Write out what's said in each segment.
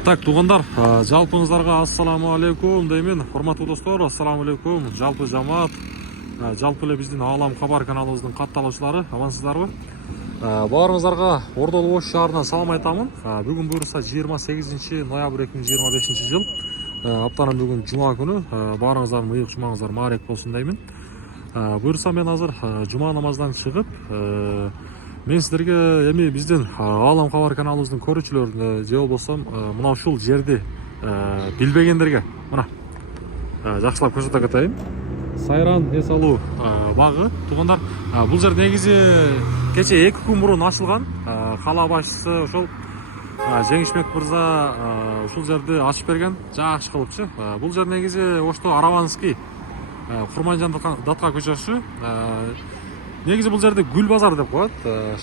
Так, туғандар, жалпыңыздарга ассаламу алейкум деймін. Құрматтуу достор, ассаламу алейкум. Жалпы жамаат, жалпы эле биздин Аалам Хабар каналыбыздын катталуучулары, амансыздарбы? Баарыңыздарга Ордол Ош шаарынан салам айтамын. Бүгүн буюрса 28 ноябрь 2025 жыл. Аптанын бүгүн жума күнү. Баарыңыздардын ыйык жумаңыздар маарек болсун деймин. Буюрса мен азыр жума намаздан чыгып, мен сіздерге эми биздин Аалам Хабар каналыбыздын көрүүчүлөрүнө же болбосо мына ушул жерди билбегендерге мына жакшылап көрсөтө кетейин. Сайран эс алуу багы. Туугандар, бул жер негизи кече 2 күн мурун ачылган. Кала башчысы ошол Жеңишбек мырза ушул жерди ачып берген, жакшы кылыпчы. Бул жер негизи Ошто Араванский Курманжан Датка көчөсү. Негизи бул жерди Гүл базар деп коет.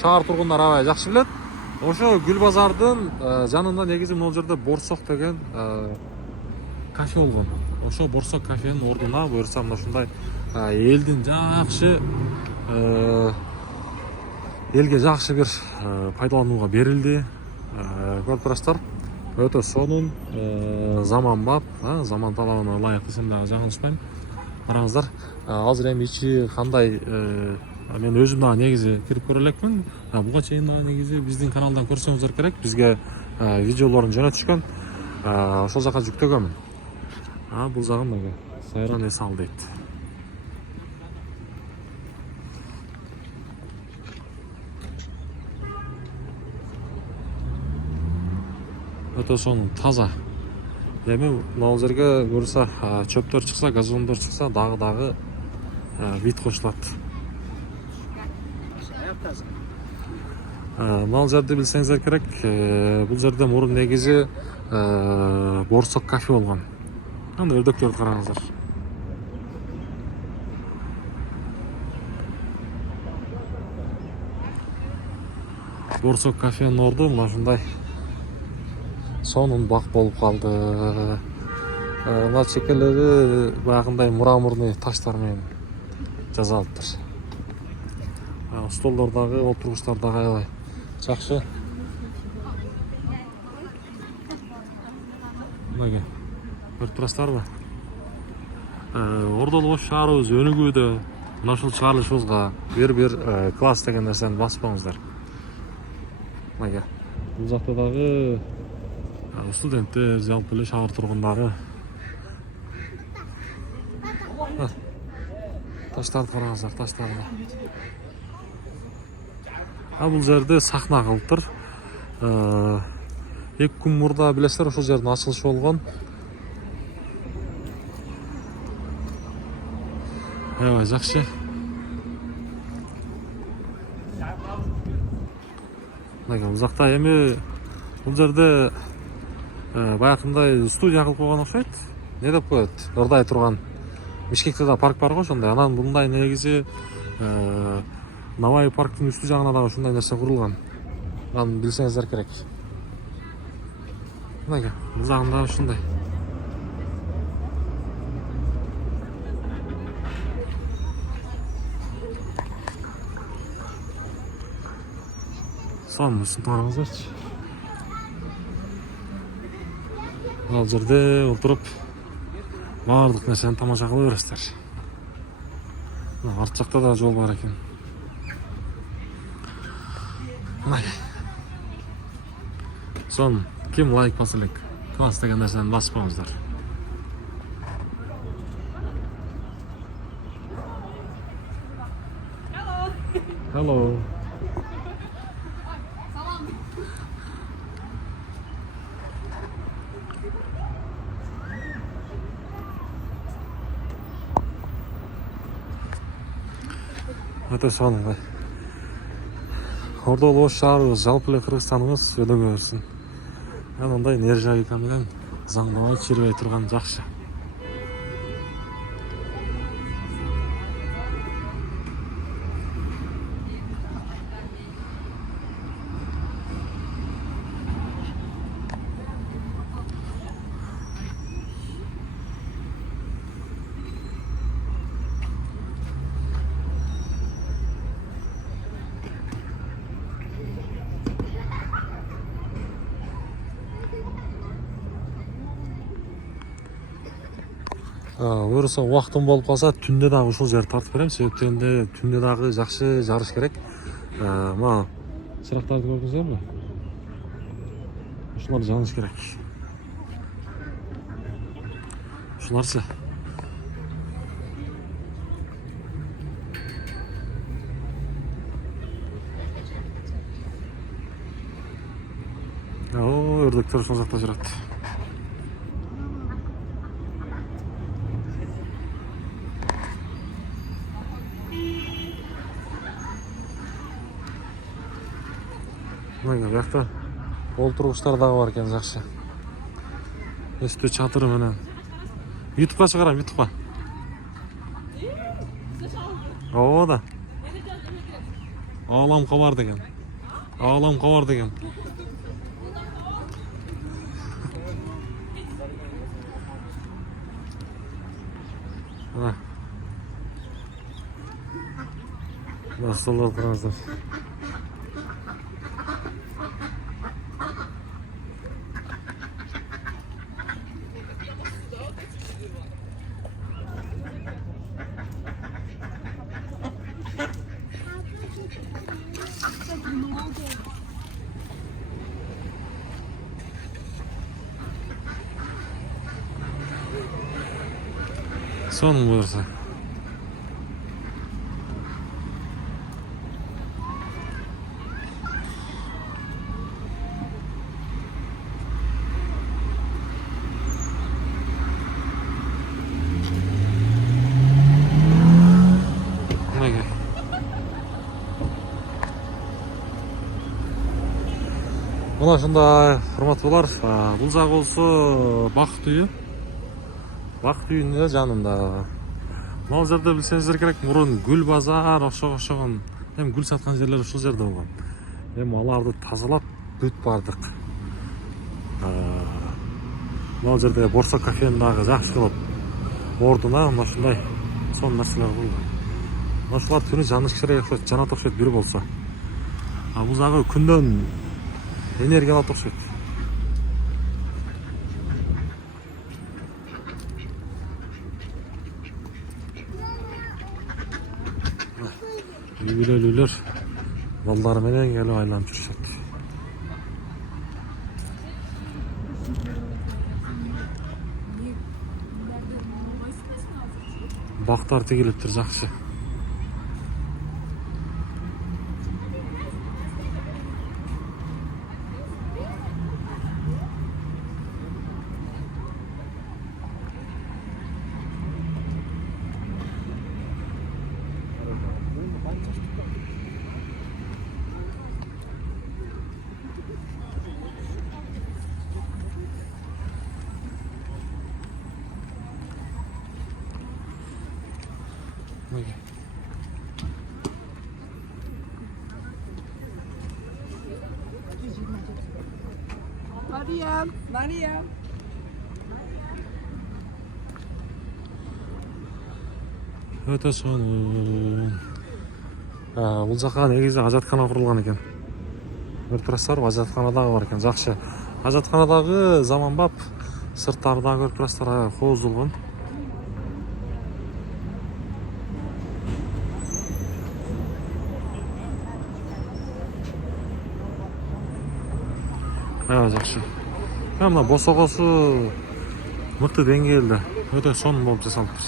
Шаар тургундары аябай жакшы билет. Ошо Гүл базардын жанында негизи могул жерде Борсок деген кафе болгон. Ошо Борсок кафенин ордуна буюрса мына ушундай элдин жакшы элге жакшы бир пайдаланууга берилди. Көрүп турасыздар. Өтө сонун, заманбап, заман талабына ылайык десем дагы жаңылышпайм. Караңыздар, азыр эми ичи кандай, мен өзүм дагы негизи кирип көрө элекмин. Буга чейин дагы негизи биздин каналдан көрсөңүздөр керек. Бизге видеолорун жөнөтүшкөн. Ошол жака жүктөгөнмүн. Бул жагын мага Сайран эс ал дейт. Өтө сонун, таза. Эми могул жерге буюрса чөптөр чыкса, газондор чыкса, дагы вид кошулат. Могул жерди билсеңиздер керек, бул жерде мурун негизи Борсок кафе болгон. Анда өрдөктөрдү караңыздар. Борсок кафенин орду мына ушундай сонун бак болуп калды. Мына чекелери баягындай мраморный таштар менен жасалыптыр. Столдор дагы, отургучтар дагы аябай жакшы. Мына көрүп турасыздарбы? Ордол Ош шаарыбыз өнүгүүдө. Мына ушул чыгарылышыбызга бир класс деген нерсени баспаңыздар. Мына бул жакта дагы студенттер, жалпы эле шаар тургундары. Таштарды караңыздар, таштарды. Бул жерде сахна кылыптыр. 2 күн мурда билесиздер ошол жердин ачылышы болгон. Аябай жакшы. Бул жакта эми бул жерде баягындай студия кылып койгон окшойт. Не деп коет? Ырдай турган Бишкекте да парк бар го ошондой. Анан мындай негизи Навай парктын үстү жагына дагы ушундай нерсе курулган. Аны билсеңиздер керек. Мына бул жагында ушундай. Сонун караңыздарчы. Ал жерде отуруп баардык нерсени тамаша кыла бересиздер. Арт жакта да жол бар экен. Сон, ким лайк баса элек? Класс деген нерсени баспаңыздар. Hello. Өтө сонун. Ордол Ош шаарыбыз, жалпы эле Кыргызстаныбыз өнүгө берсин. Мындай нержавика менен заңдабай чирбей турган жакшы. буюрса убактым болуп калса түндө дагы ушул жерди тартып берем. Себептен түндө дагы жакшы жарыш керек. Мына чырактарды көрдүңүзбү? Ушулар жаныш керек. Ушуларчы. Ördöктөр ушул жакта жүрөт. Мына бакта олтургучтар дагы бар экен, жакшы. Үстү чатыры менен. YouTube'га чыгарам, YouTube'га. Да. Ağlam kabar деген. Ağlam kabar деген. Nasıl oturuyorsunuz? Son burası. Мына ушундай урматтуулар, бул жак болсо Бакыт үйү. Бакыт үйүнүн жанында. Мына жерде билсеңиздер керек, мурун гүл базар окшогон эми гүл саткан жерлер ушул жерде болгон. Эми аларды тазалап бүт бардык. Мына жерде Борса кафени дагы жакшы кылып ордуна мына ушундай сонун нерселер койгон. Мына ушулар түнү жаныш керек окшойт, жанат окшойт бир болсо. Бул жагы күндөн энергия алат окшойт. Үйлөр балдар менен келип айланып жүрүшөт. Бактар тигилиптир, жакшы. Meryem. Өтө сонун. Бул жака негизи ажаткана курулган экен. Көрүп турасыздар, ажаткана дагы бар экен, жакшы. Ажатканадагы заманбап сырттары дагы көрүп турасыздар, кооздулгон. Жакшы. Мына босогосу мыкты деңгээлде, өтө сонун болуп жасалыптыр.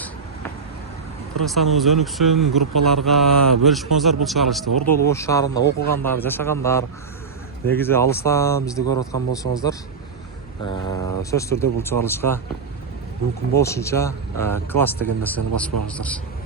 Кыргызстаныбыз өнүксүн, группаларга бөлүшүп коңуздар бул чыгарылышты. Ордолу Ош шаарында окугандар, жашагандар, негизи алыстан бизди көрүп аткан болсоңуздар, сөзсүз түрдө бул чыгарылышка мүмкүн болушунча класс деген нерсени басып коюңуздар.